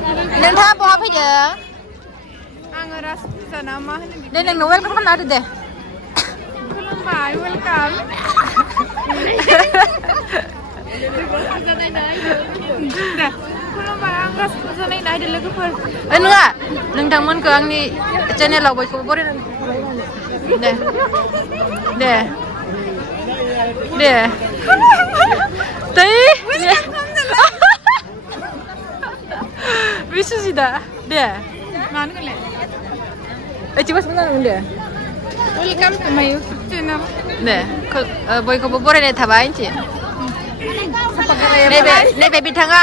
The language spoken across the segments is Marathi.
नोंथाङा बहा फैदों? आङो राजपुजाना मा होनो दे नोंनो वेलकाम खालामना होदो दे। खुलुमबाय वेलकाम। दे खुलुमबाय आं राजपुजा नायनो नागिरदों लोगोफोर। नङा नोंथांमोनखौ आंनि चेनेलाव बयखौबो बरायनानै दे दे दे दै बे सुजिदा दे मानो गोलाय ओइथि बास मोजांमोन दे welcome to my YouTube channel दे बयखौबो बरायनाय थाबाय इनथि नैबे बिथाङा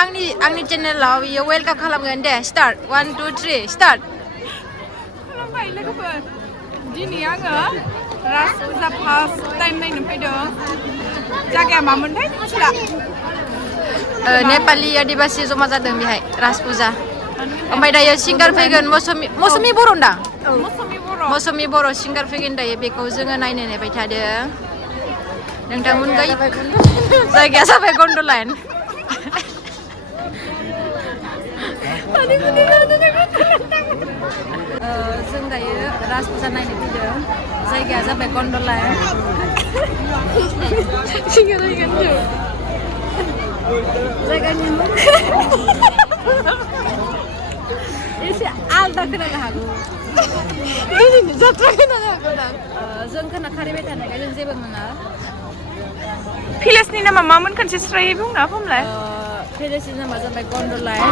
आंनि चेनेलाव बियो वेलकाम खालामगोन दे स्टार्ट 1 2 3 स्टार्ट खुलुमबाय लोगोफोर दिनै आङो राजपुजा फार्स्ट टाइम नायनो फैदों जायगाया मामोनथाय मिथिला नेपालि आदिबासि जमा जादों बेहाय राजपुजा ओमफ्राय दायो सिंगार फैगोन मौसुमि बर' होनदां मौसुमि बर' सिंगार फैगोन दायो बेखौ जोङो नायनो नेबाय थादों नोंथांमोन जायगाया जाबाय गन्डलाइन जों दायो राजपुजा नायनो फैदों जायगाया जाबाय गन्डलाइन जायगानि एसे आलदा खोनानो हागौ जात्रा खोनानो हागौ दां जों खोनाखारिबाय थानायखाय जों जेबो मोना भिलेजनि नामा मामोन खनसे स्रायै बुंना बुंलाय भिलेजनि नामा जाबाय गन्डलाइन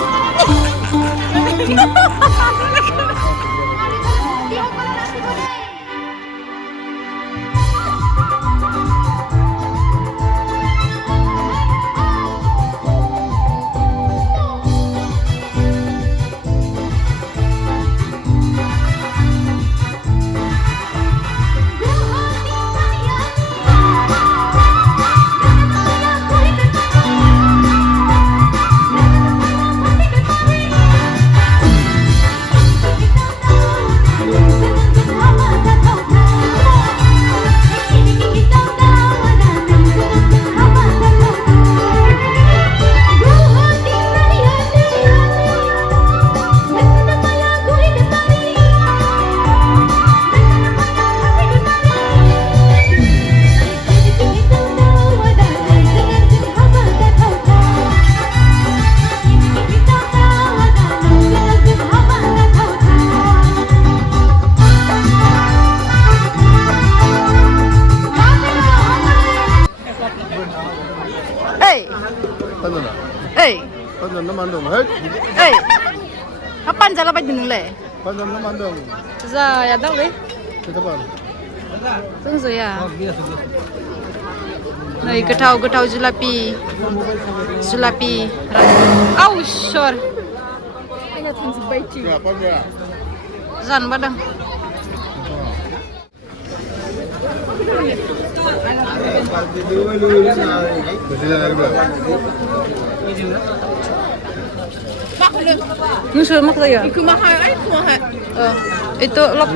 Pandan naman dong, hey? Kapan jala bayi nungle? Pandan naman dong. Zaya dong le? Kita pan. Tunggu ya. Nih getau julapi. Aw sure. Ini tunggu bayi. Ya, pan ya. Zan badang. Nusul mak saya. Iku mahal, Itu lok.